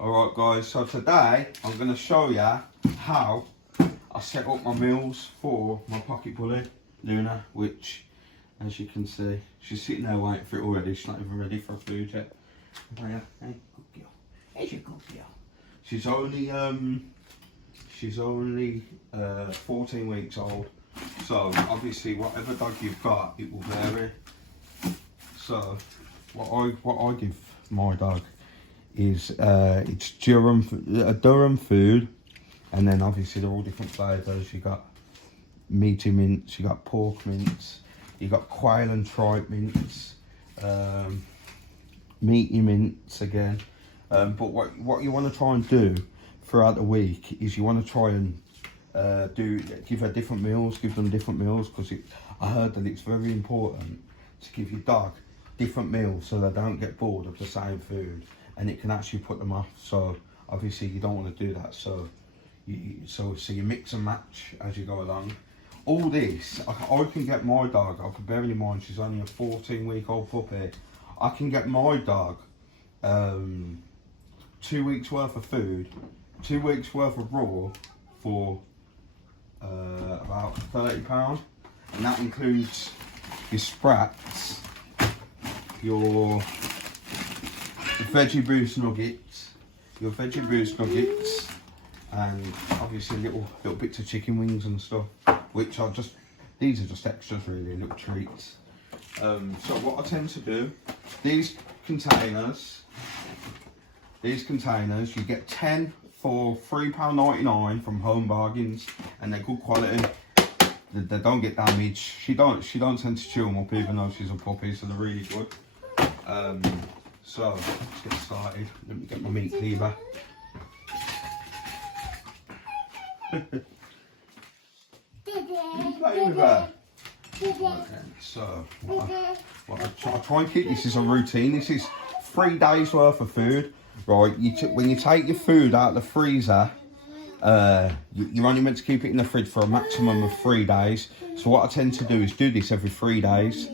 Alright guys, so today I'm going to show you how I set up my meals for my pocket bully, Luna, which as you can see, she's sitting there waiting for it already. She's not even ready for food yet. Oh yeah, hey, good girl. Here's your good girl. She's only 14 weeks old. So obviously whatever dog you've got, it will vary. So what I give my dog is it's Durham food, and then obviously they're all different flavours. You got meaty mints, you got pork mints, you got quail and tripe mints, meaty mints again. But what you want to try and do throughout the week is you want to try and give her different meals, give them different meals, because I heard that it's very important to give your dog different meals so they don't get bored of the same food, and it can actually put them off. So obviously you don't want to do that, so you mix and match as you go along. All this I can get my dog, bearing in mind she's only a 14-week-old puppy, I can get my dog 2 weeks worth of food, 2 weeks worth of raw for about £30, and that includes your sprats, your veggie boost nuggets, and obviously little bits of chicken wings and stuff, which are these are just extras really, little treats. So what I tend to do, these containers you get 10 for £3.99 from Home Bargains, and they're good quality. They don't get damaged. She don't tend to chew them up, even though she's a puppy, so they're really good. So let's get started. Let me get my meat cleaver. Playing with her. Okay, so I try and keep this as a routine. This is 3 days worth of food, right? When you take your food out of the freezer, you're only meant to keep it in the fridge for a maximum of 3 days. So what I tend to do is do this every 3 days,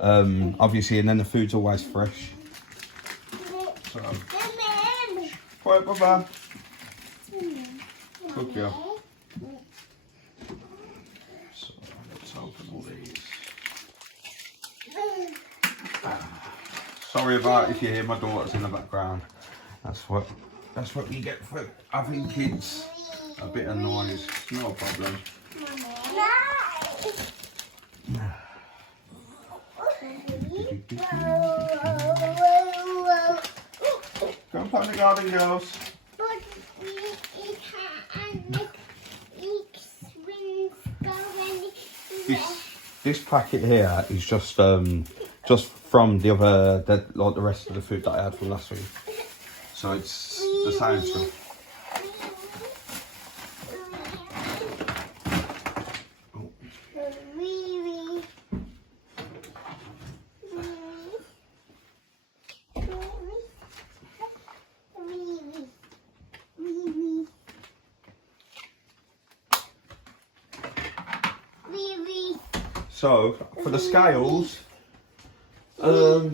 obviously, and then the food's always fresh. So, quiet, Baba. Good girl. So let's open all these. Sorry about if you hear my daughters in the background. That's what you get for having kids. A bit of noise, no problem. Go and play in the garden, girls. This packet here is just from the rest of the food that I had from last week. So it's the same stuff. So for the scales, right,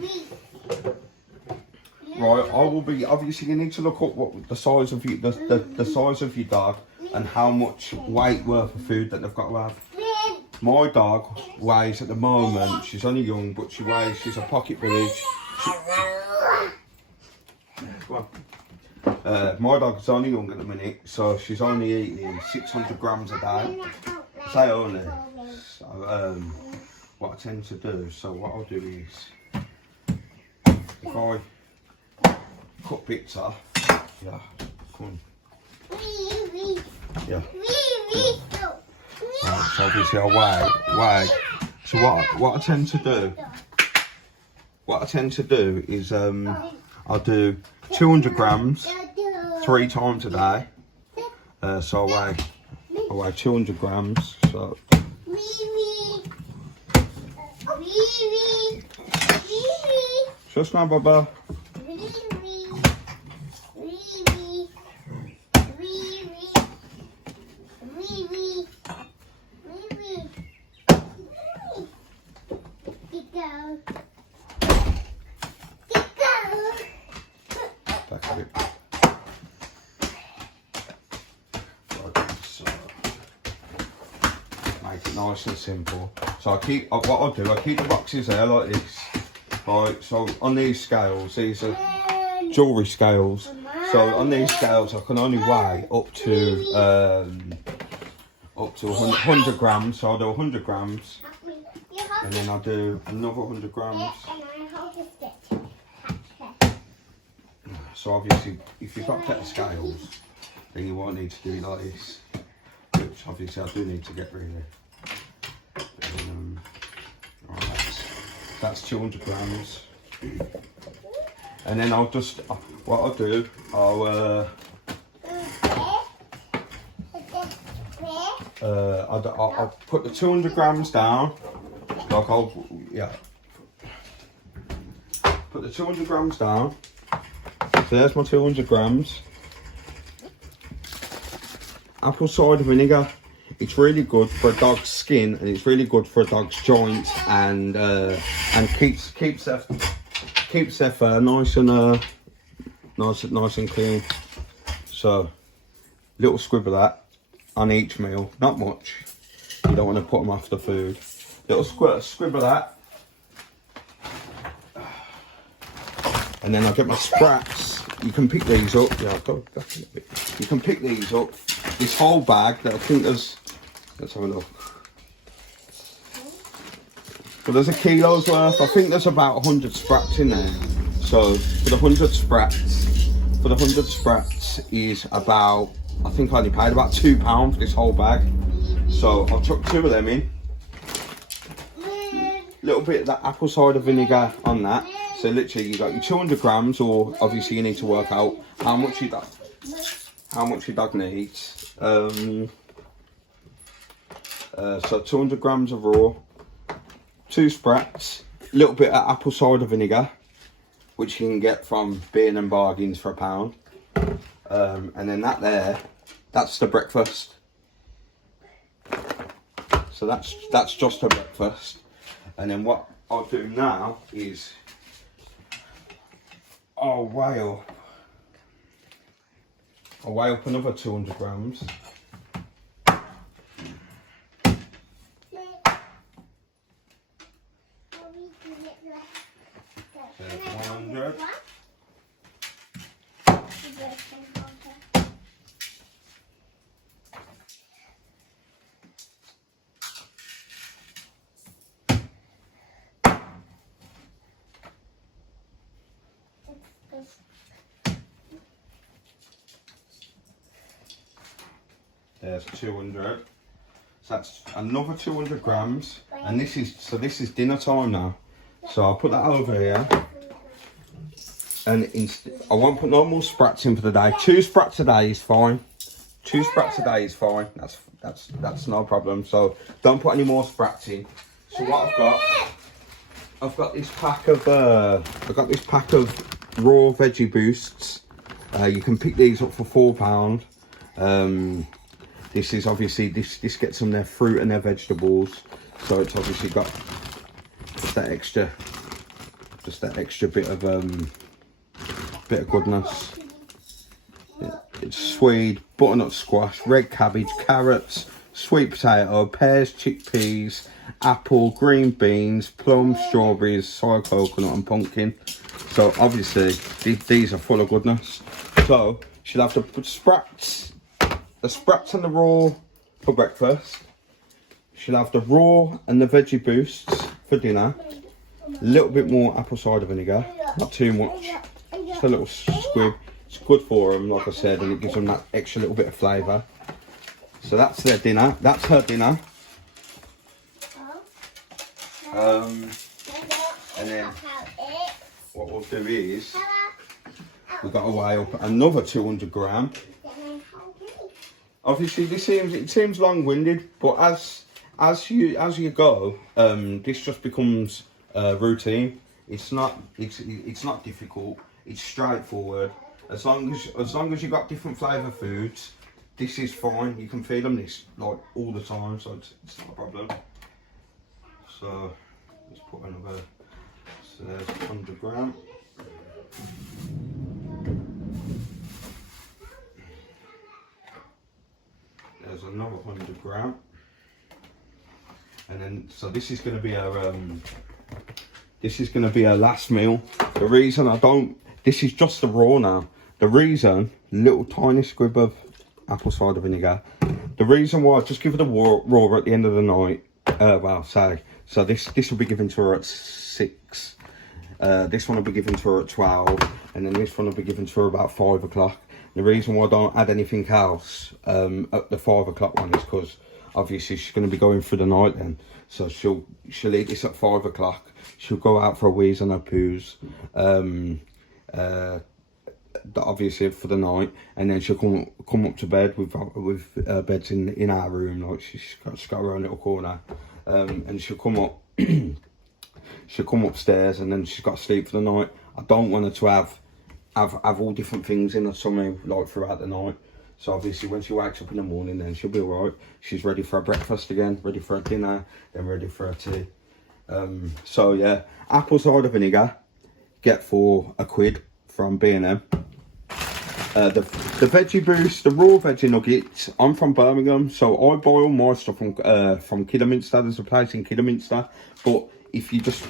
I will be, obviously you need to look up what the size of the size of your dog and how much weight worth of food that they've got to have. My dog weighs at the moment, she's only young, but she's a pocket bully. My dog's only young at the minute, so she's only eating 600 grams a day. Say only. So, what I tend to do, so what I'll do is, if I cut bits off, yeah, come on, yeah, right, so obviously I'll weigh, so what I tend to do is, I'll do 200 grams 3 times a day, so I weigh 200 grams, so. Just now, Baba. Back a bit. it nice and simple. So what I'll do, I keep the boxes there like this. Right, so on these scales, these are jewellery scales. So on these scales, I can only weigh up to 100 grams. So I'll do 100 grams, and then I'll do another 100 grams. So obviously, if you've got better scales, then you won't need to do it like this. Which obviously I do need to get rid of. Right, that's 200 grams. And then I'll just, what I'll do, I'll put the 200 grams down. Like put the 200 grams down. So there's my 200 grams. Apple cider vinegar. It's really good for a dog's skin, and it's really good for a dog's joints, and keeps their fur nice and clean. So little squib of that on each meal, not much. You don't want to put them after food. Little squib of that, and then I'll get my sprats. You can pick these up. Yeah, I've got back a little bit. You can pick these up. This whole bag that I think there's. Let's have a look. But there's a kilo's worth. I think there's about 100 sprats in there. So for the 100 sprats is about, I think I only paid about £2 for this whole bag. So I'll chuck 2 of them in. Little bit of that apple cider vinegar on that. So literally you got your 200 grams, or obviously you need to work out how much your dog needs. So 200 grams of raw, 2 sprats, a little bit of apple cider vinegar, which you can get from B&M Bargains for £1. And then that's the breakfast. So that's just a breakfast. And then what I'll do now is I'll weigh up another 200 grams. There's 100. There's 200. So that's another 200 grams. And this is dinner time now. So I'll put that over here. And I won't put no more sprats in for the day. 2 sprats a day is fine. 2 sprats a day is fine. That's no problem. So don't put any more sprats in. So what I've got this pack of raw veggie boosts. You can pick these up for £4. This is obviously this gets them their fruit and their vegetables. So it's obviously got just that extra bit of goodness. It's swede, butternut squash, red cabbage, carrots, sweet potato, pears, chickpeas, apple, green beans, plum, strawberries, soy coconut and pumpkin. So obviously these are full of goodness. So she'll have to put the sprats and the raw for breakfast. She'll have the raw and the veggie boosts for dinner. A little bit more apple cider vinegar, not too much. Just a little squib. It's good for them, like I said, and it gives them that extra little bit of flavour. So that's their dinner. That's her dinner. And then what we'll do is we've got to weigh up another 200 gram. Obviously, it seems long-winded, but as you go, this just becomes routine. It's not difficult. It's straightforward. As long as you've got different flavour foods, this is fine. You can feed them this like all the time, so it's not a problem. So let's put another. So there's 100 gram. There's another 100 gram. And then, so this is going to be our last meal. The reason I don't, this is just the raw now. The reason, little tiny squib of apple cider vinegar. The reason why I just give it a raw at the end of the night. So this will be given to her at 6. This one will be given to her at 12, and then this one will be given to her about 5 o'clock. The reason why I don't add anything else at the 5 o'clock one is because obviously she's going to be going through the night then. So she'll eat this at 5 o'clock. She'll go out for a wheeze and her poos, obviously for the night, and then she'll come up to bed with beds in our room. Like she's got her own little corner, and she'll come up. She'll come upstairs, and then she's got to sleep for the night. I don't want her to have all different things in her tummy like throughout the night. So obviously when she wakes up in the morning, then she'll be alright. She's ready for her breakfast again, ready for her dinner, then ready for her tea. So yeah, apple cider vinegar, get for £1 from B&M. The Veggie Boost, the raw veggie nuggets. I'm from Birmingham, so I buy all my stuff from Kidderminster. There's a place in Kidderminster, but if you just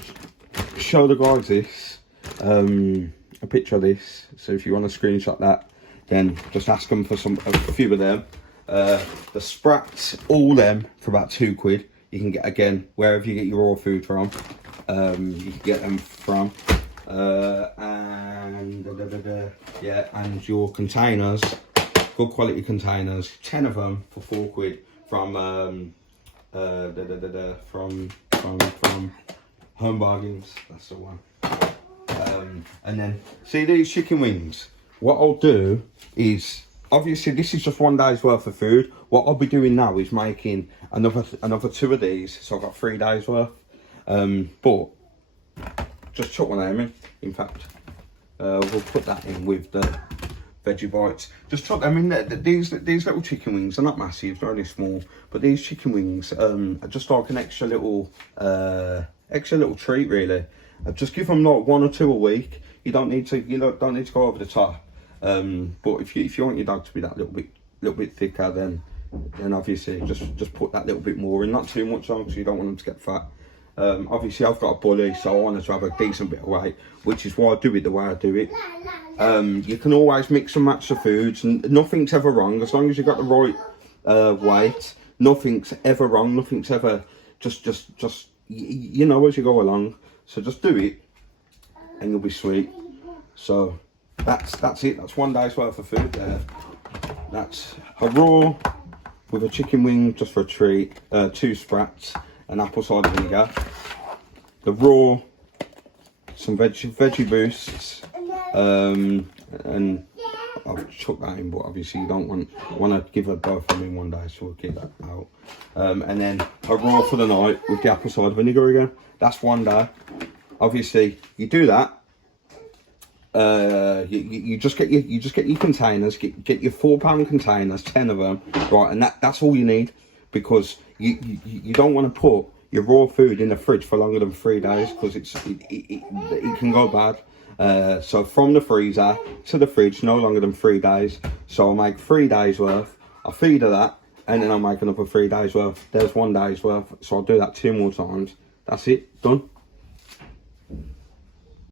show the guys this, a picture of this, so if you want to screenshot that, then just ask them for a few of them. The Sprats, all them for about £2. You can get, again, wherever you get your raw food from, you can get them from. Yeah, and your containers, good quality containers, 10 of them for £4 from Home Bargains. That's the one. And then see these chicken wings. What I'll do is, obviously this is just 1 day's worth of food. What I'll be doing now is making another 2 of these, so I've got 3 days worth. But just chuck one of them in fact. We'll put that in with the veggie bites. Just chuck them in. These little chicken wings are not massive, they're only small, but these chicken wings are just like an extra little treat really. Just give them like 1 or 2 a week. You don't need to go over the top. But if you want your dog to be that little bit thicker, then obviously just put that little bit more in, not too much on, because you don't want them to get fat. Obviously I've got a bully, so I want her to have a decent bit of weight, which is why I do it the way I do it. You can always mix and match the foods, and nothing's ever wrong as long as you've got the right weight. Nothing's ever wrong. Nothing's ever just you know, as you go along. So just do it, and you'll be sweet. So that's it. That's 1 day's worth of food there. That's a raw with a chicken wing just for a treat, 2 Sprats, an apple cider vinegar, the raw, some veggie boosts, and I've chucked that in, but obviously you don't want to give her both of them in 1 day, so we'll keep that out. And then a raw for the night with the apple cider vinegar again. That's 1 day. Obviously you do that. You just get your containers, get your £4 containers, 10 of them, right? And that's all you need, because you don't want to put your raw food in the fridge for longer than 3 days, because it can go bad. So from the freezer to the fridge, no longer than 3 days. So I'll make 3 days worth. I'll feed her that, and then I'll make another 3 days worth. There's 1 day's worth. So I'll do that 2 more times. That's it, done.